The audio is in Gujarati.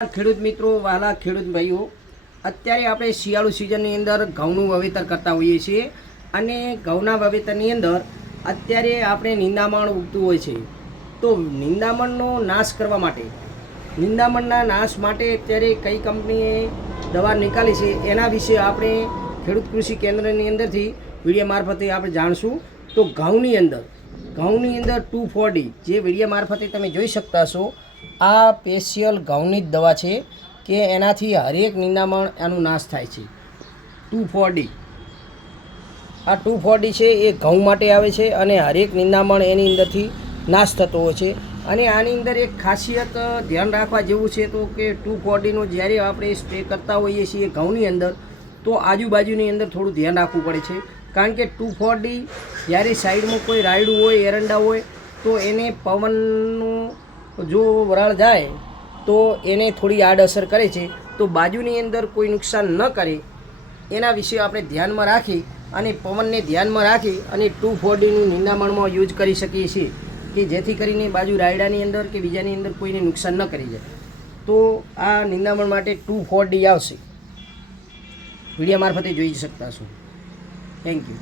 ખેડૂત મિત્રો, વાલા ખેડૂત ભાઈઓ, અત્યારે આપણે શિયાળુ સિઝનની અંદર ઘઉંનું વાવેતર કરતા હોઈએ છીએ અને ઘઉંના વાવેતરની અંદર અત્યારે આપણે નિંદામણ ઉગતું હોય છે. તો નિંદામણનો નાશ કરવા માટે, નિંદામણના નાશ માટે અત્યારે કઈ કંપનીએ દવા નીકાળી છે એના વિશે આપણે ખેડૂત કૃષિ કેન્દ્રની અંદરથી વીડિયો મારફતે આપણે જાણશું. તો ઘઉંની અંદર ઘઉંની અંદર ટુ ફોર્ટી જે વીડિયો મારફતે તમે જોઈ શકતા છો આ સ્પેશિયલ ઘઉંની જ દવા છે કે એનાથી હરેક નિંદામણ એનું નાશ થાય છે. Two forty. આ ટુ ફોર્ટી છે, એ ઘઉં માટે આવે છે અને હરેક નિંદામણ એની અંદરથી નાશ થતો હોય છે. અને આની અંદર એક ખાસિયત ધ્યાન રાખવા જેવું છે તો કે ટુ ફોર્ટીનો જ્યારે આપણે સ્પ્રે કરતા હોઈએ છીએ ઘઉંની અંદર, તો આજુબાજુની અંદર થોડું ધ્યાન રાખવું પડે છે. કારણ કે ટુ ફોર્ટી જ્યારે સાઈડમાં કોઈ રાયડું હોય, એરંડા હોય, તો એને પવનનું જો વરાળ જાય, તો એને થોડી આડઅસર કરે છે. તો બાજુની અંદર કોઈ નુકસાન ન કરે. એના વિશે આપણે ધ્યાનમાં રાખી અને પવનને ધ્યાનમાં રાખી અને ટુ ફોર્ટીનું નિંદામણમાં યુઝ કરી શકીએ છીએ કે જેથી કરીને બાજુ રાયડાની અંદર કે બીજાની અંદર કોઈને નુકસાન ન કરી જાય. તો આ નિંદામણ માટે ટુ ફોર્ટી આવશે. વિડીયા મારફતે જોઈ શકતા છો થેન્ક યુ